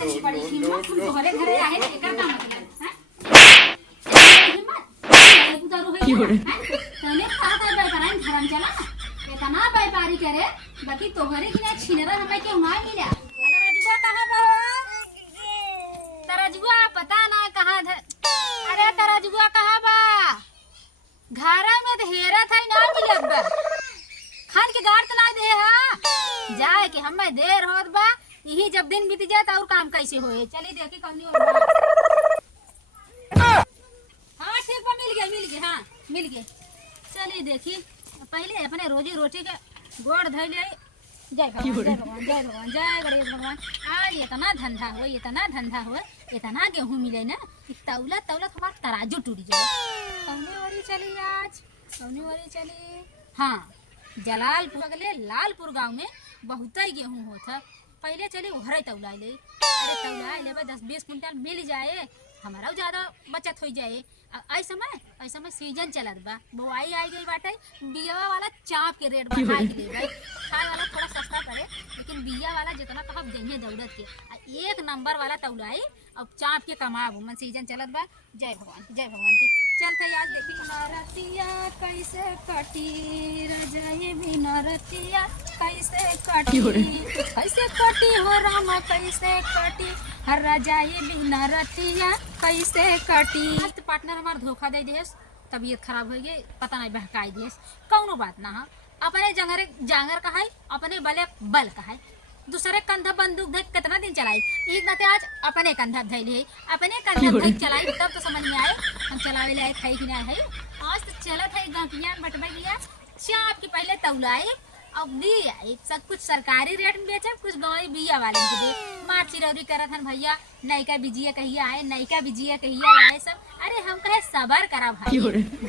इतनी बड़ी हिम्मत तुम तोहरे घरे आए एकर का मतलब हैं? हिम्मत उतारू है तने कहा था व्यापारी धर्म चला इतना व्यापारी करे बाकी तोहरे की ना छिनरा हमें क्यों ना मिला तरजुआ कहां बा तरजुआ पता ना कहां अरे तरजुआ कहां बा घर में तो हेरा था ना मिलत बा खान के गाड़ तो ना दे हां जाए कि हमें देर होत बा यही जब दिन बीत जाए तो और काम कैसे होए चली देखी कौनी और हां ठीक बा मिल गए हां मिल गए चलिए देखी पहले अपने रोजी रोटी के गोड़ धइले जय भगवान जय गणेश भगवान आज इतना धंधा हो इतना गेहूं मिले ना कि तौला हमारा तराजू टूट जाए कौनी वाली चली हाँ जलालपुर अगले लालपुर गांव में बहुत ही गेहूं होता पहले चली उहरे तौला ले अरे तौला ले 10-20 कुंटल मिल जाए हमारा ज्यादा बचत हो जाए ऐसा में सीजन चलत बा बुआई आई गई बाटे बिया वाला चाप के रेट बढ़ाई दे भाई खाए वाला थोड़ा सस्ता करे लेकिन बिया वाला जितना कहब देंगे दौलत के एक नंबर वाला तौलाई अब चाप के कमाब मन सीजन चलत बा जय भगवान की चलते आज देखी नरतिया कैसे कटी रजाई भी नरतिया कैसे कटी हो रामा कैसे कटी हर रजाई भी नरतिया कैसे कटी पार्टनर हमार धोखा दे दिए तबीयत खराब हो गई पता नहीं बहकाई दिए कौनो बात ना है अपने जांगर का है अपने बले बल का है दूसरे कंधा बंदूक धक कितना दिन चलाई एक बात आज अपने कंधा धैली है अपने कंधा धक चलाई तब तो समझ में आए हम चलावे ले खाई कि नहीं है आज तो चलत है गांठिया बटवा गया चाप की पहले तौलाई अब दी आई सब कुछ सरकारी रेट में बेचे कुछ गाँव बिया वाले के दे मार चिरौरी करत हन भैया नयका बिजिया कहिया आए सब अरे हम कहे सबर करा भाई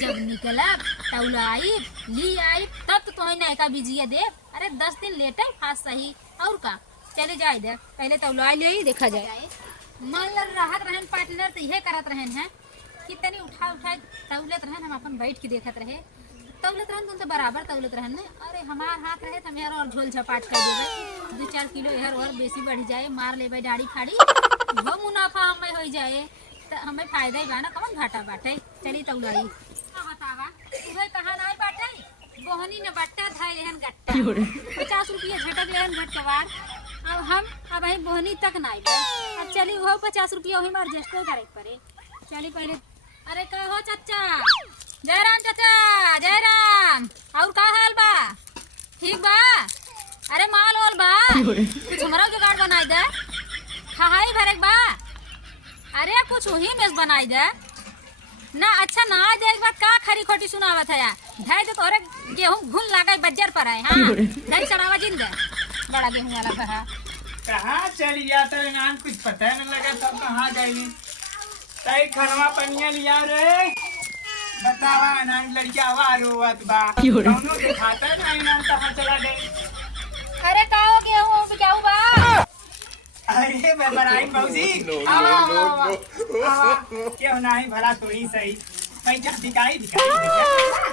जब निकला तौलाई ली आई तब तो तुम्हें नयका बिजिया दे अरे 10 दिन लेटे फास सही और का चले जाए दे पहले तौलाई ले ही देखा जाए मन राहत रहन पार्टनर तो यह करत रहन है कितनी उठा तौलत रहन हम अपन बैठ के देखत रहे तौलत रहन तुम तो बराबर तौलत रहन ने अरे हमार हाथ रहे तो मेहर और झोल झपाट कर देवे 2-4 किलो इहर और बेसी बढ़ जाए मार लेबे डाड़ी फाड़ी वो मुनाफा हमें हो जाए तो हमें फायदा ही बा ना कौन घाटा बाटे चली तौलाई बतावा तुहे कहा नहीं बाटे गोहनी ने बट्टा धाई रहन गट्टा 50 रुपया झटक लेहन घटकवार अब हम अब ही बोहनी तक नहीं बा अब चली वो 50 रुपया वही मार रजिस्टर करे पड़े चली पहले अरे कहो चाचा जयराम चाचा जयराम और का हाल बा ठीक बा अरे माल ओल बा कुछ हमारा जुगाड़ बनाई दे खाई भरे बा अरे कुछ वही में बनाई दे ना अच्छा ना देख बात का खरी खोटी सुनावत है धाई तो तोरे गेहूं घुन लागे बज्जर पर है हां धाई चढ़ावा जिन दे बड़ा गेहूं वाला कहां चली जाता है नान कुछ पता नहीं लगा तब कहां गई तई खनवा पनिया लिया रे बतावा नान लड़किया आवा रोवत बा कौनो दिखाता नहीं नान कहां चला गई अरे काओ गेहूं क्या हुआ अरे मैं बनाई मौसी क्यों नहीं भला थोड़ी सही पैसा दिखाई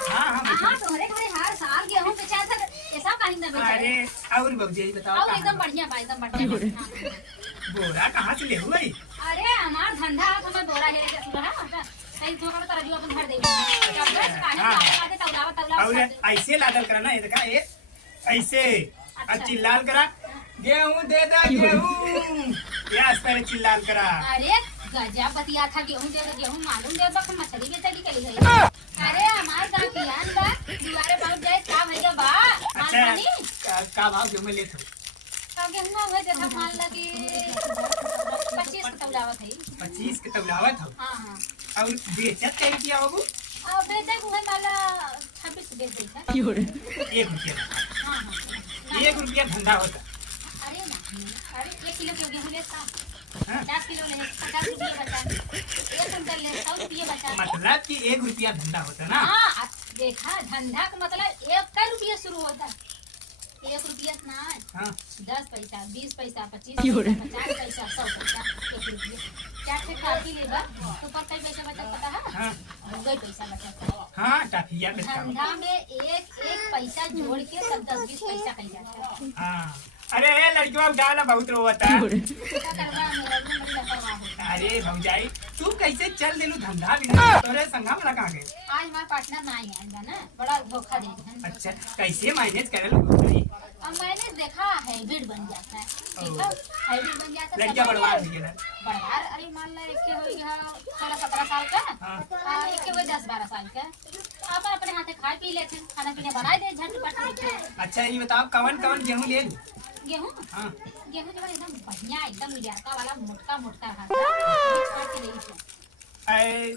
हां तोरे घरे हर साल गेहूं बेचा था ऐसा काहे ना बेचा अरे और मौसी बताओ और एकदम बढ़िया बोरा कहां से ले हुई अरे हमार धंधा हमें बोरा है सही थोड़ा तरजुआ अपन भर दे और ऐसे लागल करना है देखा ये ऐसे चिल्लाल करा गेहूं दे दे गेहूं यस पर चिल्लाल करा अरे गजब बतिया था गेहूं दे दे गेहूं मालूम दे बक मछली बेचली चली गई अरे हमार गांठियान बा दुआरे बहुत जाए का भैया बा अच्छा का भाव जो मैं लेत हूं गेहूं हुए जैसा मान लगी 25 के तौलावत है 25 के तौलावत हो हां और बेचत कहीं किया बाबू अब बेचे हुए माला 26 दे देता 1 रुपया हां 1 रुपया धंधा होता अरे 1 किलो के गेहूं लेता 10 किलो ले 50 रुपया बचा 1 कुंटल ले 100 रुपया बचा मतलब कि 1 रुपया धंधा होता ना हां देखा धंधा का मतलब 1 रुपया शुरू होता 1 रुपया ना 10 पैसा 20 पैसा 25 पैसा 50 पैसा 100 पैसा 1 रुपया क्या से काफी लेगा तो पर कई पैसा बचा पता है हां गई पैसा बचा हां टाफिया में धंधा में एक पैसा जोड़ के सब 10-20 पैसा कहीं जाता है हां अरे लड़कियों डाला बहुत रोता। क्या करवा मेरा में बड़ी लापरवाह है। अरे भौजाई तू कैसे चल दिलू धंधा बिना तोरे संगा में लगा गए। आज हमारा पार्टनर ना ही आएगा ना, बड़ा धोखा दे है। अच्छा कैसे मैनेज करे भौजाई? अब मैंने देखा हाइब्रिड बन जाता है, देखा हाइब्रिड बन जाता है। लड़कियां बढ़वा दी है। बढ़वार अरे मान ला एक के हो गया 16-17 साल का, हाँ। एक के हो 10-12 साल का। अपन अपने हाथे खा पी लेते हैं, खाना पीना बना दे झटपट। अच्छा ये बताओ कवन कवन गेहूं ले लूं? गेहूँ हाँ गेहूँ जो है एकदम बढ़िया, एकदम इलाका वाला मोटका मोटका रहा। अरे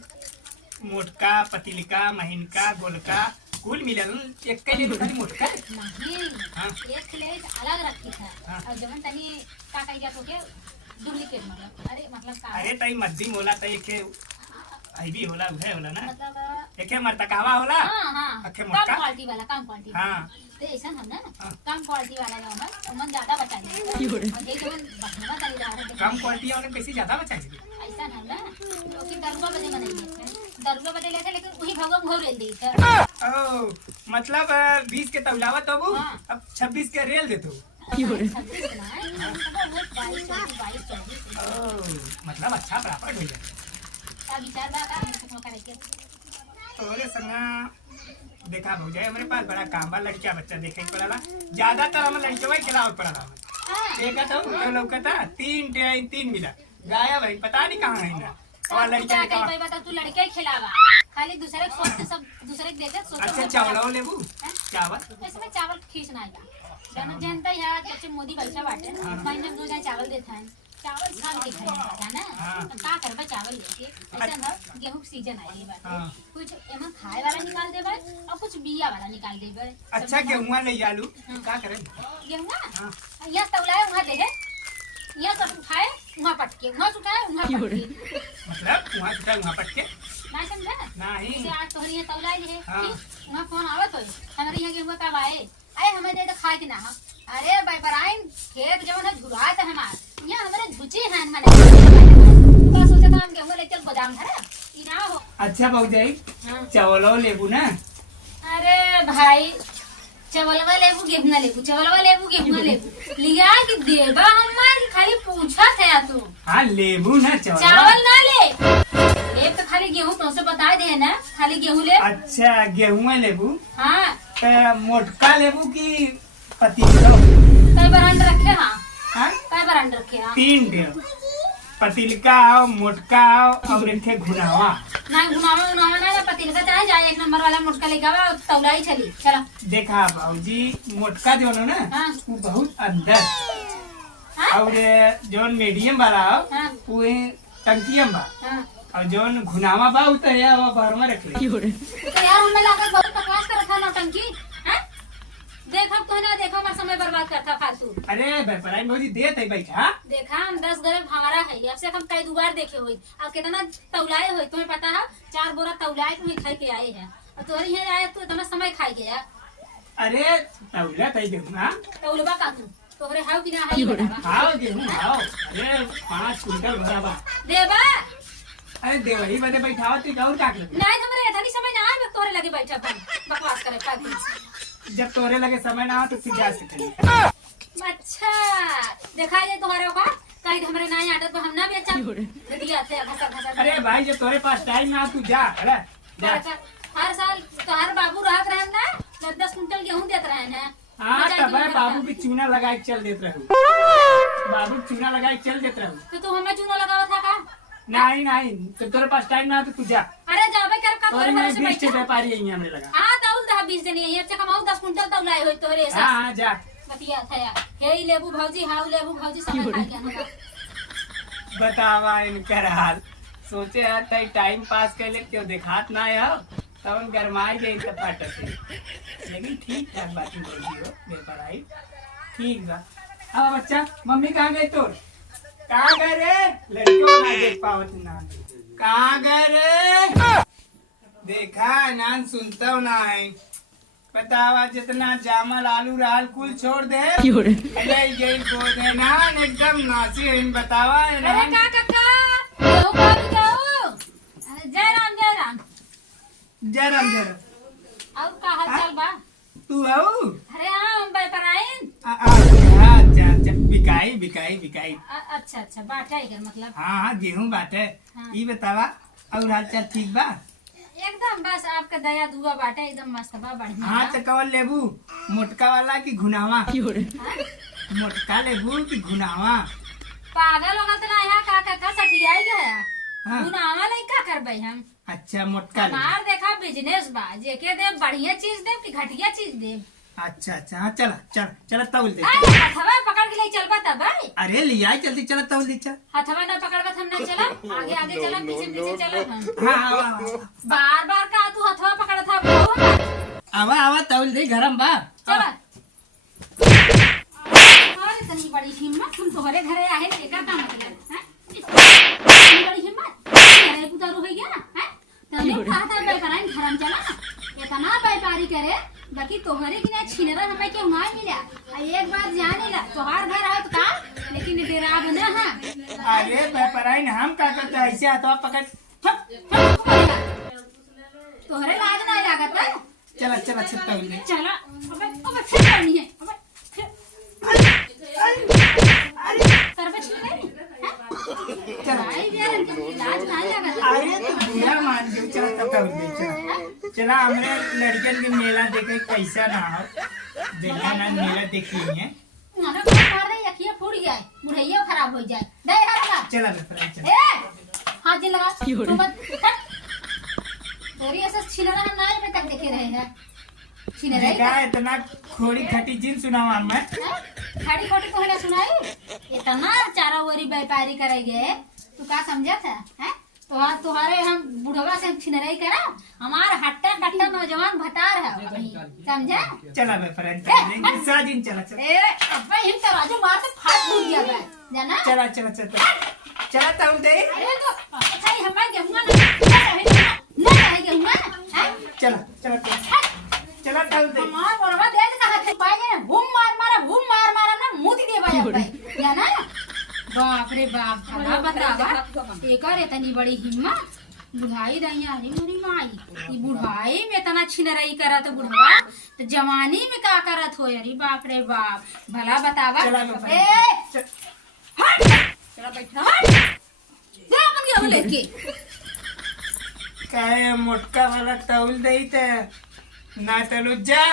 मोटका पतिलका महीनका गोलका कुल मिलल एक के लिए खाली मोटका। नहीं हाँ। एक प्लेट अलग रखी था हाँ। और जवन तनी का कही जात होके डुप्लीकेट मतलब, अरे मतलब का अरे तई मध्यम होला तई के भी होला उहे होला ना। मतलब एके मरतकावा होला। हाँ हाँ अखे कम मोटका। क्वालिटी वाला, कम क्वालिटी वाला। हाँ तो ऐसा हम ना हाँ। कम क्वालिटी वाला जो है उमन ज्यादा बचाएंगे और ये जो बढ़िया वाली रहा है कम क्वालिटी वाले कैसे ज्यादा बचाएंगे? ऐसा हम ना क्योंकि दरुआ बजे मनाइए, दरुआ बजे लेते लेकिन वही भगवान घोर रेल दी था। ओ मतलब 20 के तबलावा तबू हाँ। अब 26 के रेल दे तू। 26 ना है, मतलब 22-24 ओ मतलब अच्छा प्रॉफिट हो जाए। का विचार बा का हम करे के तोरे संगा देखा भौजाई हमारे पास बड़ा काम बा, लड़किया बच्चा देखे के पड़ला। ज्यादातर हम लड़कियों ही खिलावत पड़ला। हां देखा तो लौकता 3 मिला गाया भाई पता नहीं कहाँ है ना। और लड़किया क्या कहीं बता तू लड़के ही खिलावा, खाली दूसरे को सोचते, सब दूसरे को देते सोचते। अच्छा चावल लेबू चावल इसमें चावल खींच ना है जन जनता है जब से मोदी पैसा बांटे महीने में 2 हजार चावल देता है, चावल छान के खाएगा ना। हाँ। तो का करबे चावल लेके ऐसा ना, गेहूं के सीजन आइल बा, हाँ। कुछ एमन खाए वाला निकाल देबे और कुछ बिया वाला निकाल देबे। अच्छा गेहुआ ले जालू का करे? गेहूं हाँ। या तौलाए वहां दे है, या सब उठाए वहां पटके, वहां उठाए वहां पटके, मतलब वहाँ से वहाँ पटके ना समझा? नहीं। जैसे आज तोहरी यहाँ तौलाए है हाँ। वहां फोन आवत होई हमारे यहाँ गेहूं कब आए, अरे हमें दे तो खाए के ना हम। अरे भाई बराइन खेत जवन है झुरात है हमार यहाँ हमारे झुची है माने तो सोचा था हम गेहूं लेके गोदाम घर ई ना हो। अच्छा भौजाई हाँ। चावलो लेबू ना? अरे भाई चावलवा लेबू गेहूं लेबू, चावलवा लेबू गेहूं लेबू लिया कि देबा हमार खाली पूछा था तू। हाँ लेबू ना चावल। चावल ना ले एक तो खाली गेहूं तो से बता दे ना, खाली गेहूं ले। अच्छा गेहुआ लेबू हाँ मोटका लेबू की पतीला? कई बरांड रखे। हाँ हाँ कई बरांड रखे। हाँ 3 गेहूं पतिलका आओ मोटका आओ और एक घुनावा ना घुमावा उनावा ना पतीले का चाहे जाए 1 नंबर वाला मुटका लेके आवा तौलाई चली चला। देखा बाबूजी मोटका जो है ना हाँ। वो बहुत अंदर हाँ? और जो मीडियम वाला हो हाँ। वो टंकियम बा हाँ। और जो घुनावा बा वो तो है वो बाहर में रख ले। तो यार हमें लागत बहुत बकवास कर रखा नौटंकी। हाँ? देखा तो ना देखा हमारा समय बर्बाद करता फालतू। अरे भाई भौजी देत है बैठा। देखा हम 10 गरब हमारा है, अब से हम कई दुबार देखे हुई अब कितना तौलाए हुई तुम्हें पता है, 4 बोरा तौलाए तुम्हें खाई के आए हैं और तुम्हारी यहाँ आए तो इतना समय खाई गया। अरे तौला तई गेहूं ना तौलबा का तू तोहरे हाउ कि ना हाई बतावा। आओ गेहूं आओ। अरे 5 कुंटल भरा बा। देबा अरे देवही बदे बैठाओ तो और काट ले। नहीं हमरे इतनी समय ना आए तोहरे लगे बैठा अपन बकवास करे फालतू। जब तोरे लगे समय ना हो तो फिर जा सके। अच्छा देखा जाए तुम्हारे का कहीं हमारे ना आदत पर हम ना भी अच्छा दिया थे घसा घसा। अरे भाई जब तोरे पास टाइम ना तू जा अरे जा। हर साल तो हर बाबू रहत रहे ना 10 कुंटल गेहूं देत रहे ना। हाँ तब है बाबू की चूना लगा के चल देते रहू। बाबू चूना लगा के चल देते रहू। तो तू हमें चूना लगावा था का? नहीं नहीं जब तोरे पास टाइम ना हो तो तू जा। अरे जाबे कर का तोरे तोरे में भरोसे 20 बैठा। व्यापारी यही हमने लगा। हां तौल दा 20 दिन ये से कमाऊ 10 कुंटल तौलाए होई तोरे ऐसा। हाँ जा। बतिया था यार हे लेबू भौजी हाउ लेबू भौजी सब खा गया होगा। बतावा इनकर हाल सोचे है तई टाइम पास कर ले क्यों दिखात ना है तब गरमाई गई तो फट से। लेकिन ठीक ठाक बात बोल दियो बेपराई ठीक बा। अब बच्चा मम्मी कहाँ गई तोर? कहाँ गए रे? लड़कियों ना देख पावत ना। कहाँ गए रे? देखा नान सुनता ना है। बतावा जितना जामल आलू राल कुल छोड़ दे। अरे यही बोल दे नान एकदम नासी है इन बतावा अरे नान। का काका गेहूं का भी जाओ। जय राम जय राम। जरम जरम और का हाल चाल बा? तू आओ। अरे हां हम बैठराइन। अच्छा बिकाई बिकाई। अच्छा अच्छा बाटा ही कर मतलब। हाँ हाँ गेहूं बाटे। हाँ। ई बतावा और हाल चाल ठीक बा? एकदम बस आपका दया दुआ बाटा एकदम मस्त बा बढ़िया हाँ बा। तो कौन लेबू, मोटका वाला की घुनावा? हाँ? मोटका लेबू की घुनावा? पागल होगा तो ना यहाँ का सठियाई गया। हाँ। गुनावा नहीं का करबे हम। अच्छा मोटका ले। हमार देखा बिजनेस बा जेके दे बढ़िया चीज दे कि घटिया चीज दे। अच्छा अच्छा हाँ चला चला चला तौल दे। हथवा पकड़ के ले चलबा तब अरे लिया जल्दी चला तौल दे चल। हथवा न पकड़बा हम न चला आगे आगे चला पीछे पीछे चला हम। हाँ हाँ हाँ, हाँ। बार बार का तू हथवा पकड़ था बहु आवा आवा तौल दे गरम बा। चला। और इतनी बड़ी हिम्मत तुम तोहरे घरे आए एकर का मतलब हैं? इतनी बड़ी हिम्मत घरे उतारू हो गया हैं? तने कहा था व्यापारी घरम चला इतना व्यापारी करे बाकी तोहरे की ना छिनरा हमें क्यों ना मिला। एक बात जाने ला तोहार घर आओ तो का लेकिन डेराब न हां। अरे व्यापारी हम का करते ऐसे हाथवा पकड़। तोहरे लाज ना लागत है। चला चला अच्छा तौल दे। चला अबे फिर करनी है अबे फिर करबे नहीं चला भाई यार इनके लाज ना लागत। अरे तू बुरा मान गई चला तब तौल दे चला। चला हमरे लड़कन के मेला देखे कैसा ना हो देखा ना मेला देख ली है। अरे मार दे अखियां फूट जाए बुढ़ैया खराब हो जाए दे हरा चला व्यापारी चला। ए हाथ जी लगा तू मत तेरी ऐसा छिनरा हम ना अभी तक देखे रहे हैं छिनरा देखा इतना खोड़ी खटी जिन सुनावा मैं। खड़ी खोटी को ना सुनाई इतना चारों ओरी व्यापारी करेंगे तू का समझा था हैं? तुम्हारे हम बुढ़वा से छिनराई करा हमार हट्टा कट्टा नौजवान भतार है वही समझा। चला व्यापारी साजिन चला चला। ए अब्बा हिम तराजू मार के फाड़ दूर गया है जाना। चला चला चला चला तौल दे। अरे तो अच्छा ही हमारे गेहूं ना रहे गेहूं हैं? चला चला चला चला तौल दे। हमार बरवा दे दे कहा थे पाए घूम मार मारा ना मुंह दे भाई अब जाना। बाप रे बाप भला बतावा एकर इतनी बड़ी हिम्मत बुढ़ाई दैया अरे मेरी माई ये बुढ़ाई में इतना छिनराई करत बुढ़वा तो जवानी में का करत हो अरे बाप रे बाप भला बतावा। चला ए हट चला बैठा जा अपन गेहूं लेके काहे मोटका वाला तौल दे ते ना तलु जा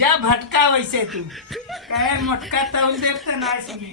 जा भटका वैसे तू काहे मोटका तौल दे तो ना सुनी।